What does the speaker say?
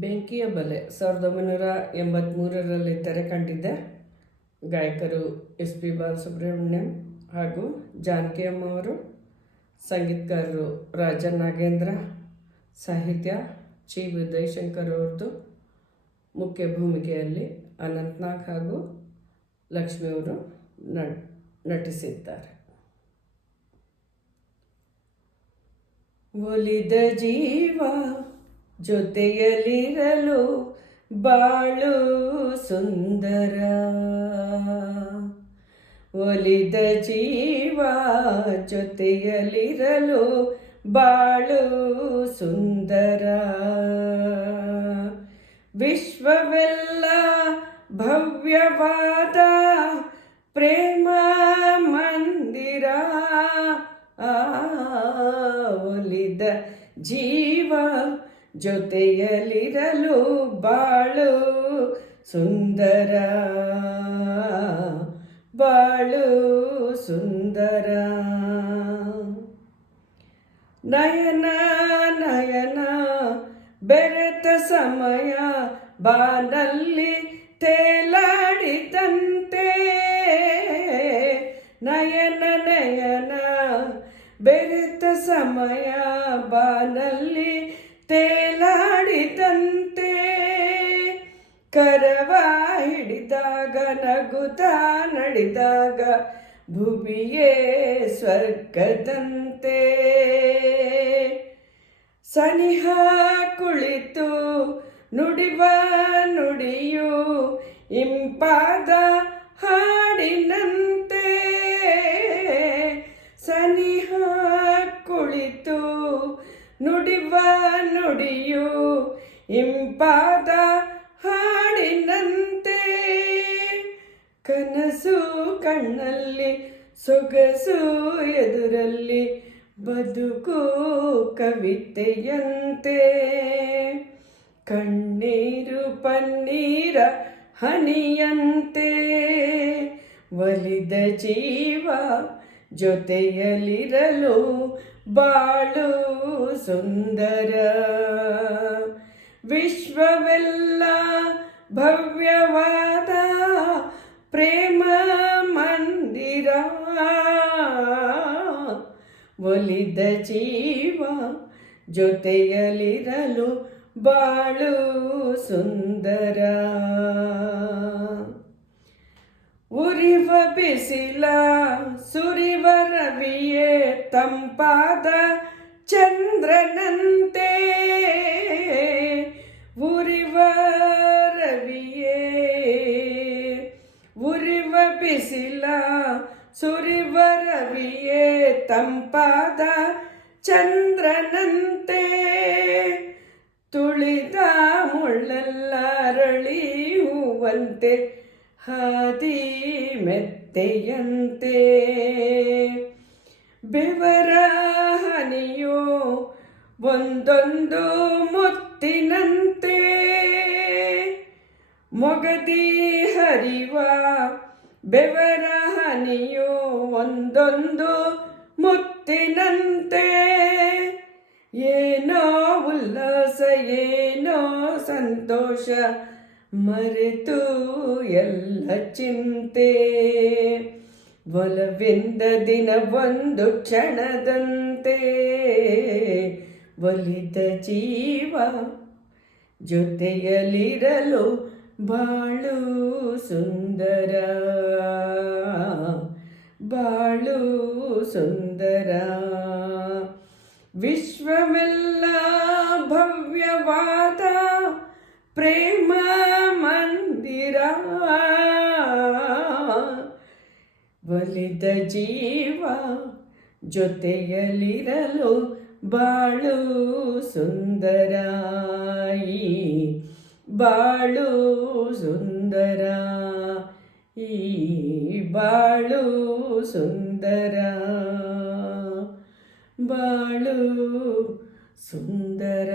ಬೆಂಕಿಯ ಬಲೆ 1983ರಲ್ಲಿ ತೆರೆ ಕಂಡಿದ್ದೆ. ಗಾಯಕರು SP ಬಾಲಸುಬ್ರಹ್ಮಣ್ಯಂ ಹಾಗೂ ಜಾನಕಿ ಅಮ್ಮ ಅವರು, ಸಂಗೀತಗಾರರು ರಾಜ ನಾಗೇಂದ್ರ, ಸಾಹಿತ್ಯ ಚಿ ವಿಜಯಶಂಕರ್ ಅವ್ರದ್ದು, ಮುಖ್ಯ ಭೂಮಿಕೆಯಲ್ಲಿ ಅನಂತ್ನಾಗ್ ಹಾಗೂ ಲಕ್ಷ್ಮಿ ಅವರು ನಟಿಸಿದ್ದಾರೆ. ಒಲಿದ ಜೀವ ಜೊತೆಯಲಿರಲು ಬಾಳು ಸುಂದರ, ಒಲಿದ ಜೀವ ಜೊತೆಯಲಿರಲು ಬಾಳು ಸುಂದರ. ವಿಶ್ವವೆಲ್ಲ ಭವ್ಯವಾದ ಪ್ರೇಮ ಮಂದಿರ, ಒಲಿದ ಜೀವ ಜೊತೆಯಲಿರಲು ಬಾಳು ಸುಂದರ, ಬಾಳು ಸುಂದರ. ನಯನ ನಯನ ಬೆರೆತ ಸಮಯ ಬಾನಲ್ಲಿ ತೇಲಾಡಿದಂತೆ, ನಯನ ನಯನ ಬೆರೆತ ಸಮಯ ಬಾನಲ್ಲಿ ತೇಲಾಡಿದಂತೆ, ಕರವ ಹಿಡಿದಾಗ ನಗುತ್ತಾ ನಡೆದಾಗ ಭುವಿಯೇ ಸ್ವರ್ಗದಂತೆ. ಸನಿಹ ಕುಳಿತು ನುಡಿವ ನುಡಿಯು ಇಂಪಾದ ಹಾಡಿನಂತೆ, ಸನಿಹ ಕುಳಿತು ನುಡಿವ ನುಡಿಯು ಇಂಪಾದ ಹಾಡಿನಂತೆ. ಕನಸು ಕಣ್ಣಲ್ಲಿ ಸೊಗಸು ಎದುರಲ್ಲಿ ಬದುಕು ಕವಿತೆಯಂತೆ, ಕಣ್ಣೀರು ಪನ್ನೀರ ಹನಿಯಂತೆ. ಒಲಿದ ಜೀವ ಜೊತೆಯಲಿರಲು ಬಾಳು ಸುಂದರ, ವಿಶ್ವವೆಲ್ಲ ಭವ್ಯವಾದ ಪ್ರೇಮ ಮಂದಿರ, ಒಲಿದ ಜೀವ ಜೊತೆಯಲಿರಲು ಬಾಳು ಸುಂದರ. ಉರಿವ ಬಿಸಿಲ ಸುರಿವ ರವಿಯೇ ತಂಪಾದ ಚಂದ್ರನಂತೆ, ಉರಿವ ರವಿಯೇ ಉರಿವ ಬಿಸಿಲ ಸುರಿವ ರವಿಯೇ ತಂಪಾದ ಚಂದ್ರನಂತೆ. ತುಳಿದ ಮುಳ್ಳೆಲ್ಲ ಅರಳಿ ಹೂವಂತೆ ಹಾದಿ ಮೆತ್ತೆಯಂತೆ, ಬೆವರ ಹನಿಯೋ ಒಂದೊಂದು ಮುತ್ತಿನಂತೆ, ಮೊಗದಿ ಹರಿವ ಬೆವರ ಹನಿಯೋ ಒಂದೊಂದು ಮುತ್ತಿನಂತೆ. ಏನೋ ಉಲ್ಲಾಸ ಏನೋ ಸಂತೋಷ ಮರೆತು ಎಲ್ಲ ಚಿಂತೆ, ಒಲವೆಂದ ದಿನ ಒಂದು ಕ್ಷಣದಂತೆ. ಒಲಿದ ಜೀವ ಜೊತೆಯಲಿರಲು ಬಾಳು ಸುಂದರ, ಬಾಳು ಸುಂದರ. ವಿಶ್ವವೆಲ್ಲ ಭವ್ಯವಾದ ಪ್ರೇಮ ಮಂದಿರ, ಒಲಿದ ಜೀವ ಜೊತೆಯಲಿರಲು ಬಾಳು ಸುಂದರ, ಈ ಬಾಳು ಸುಂದರ, ಈ ಬಾಳು ಸುಂದರ, ಬಾಳು ಸುಂದರ.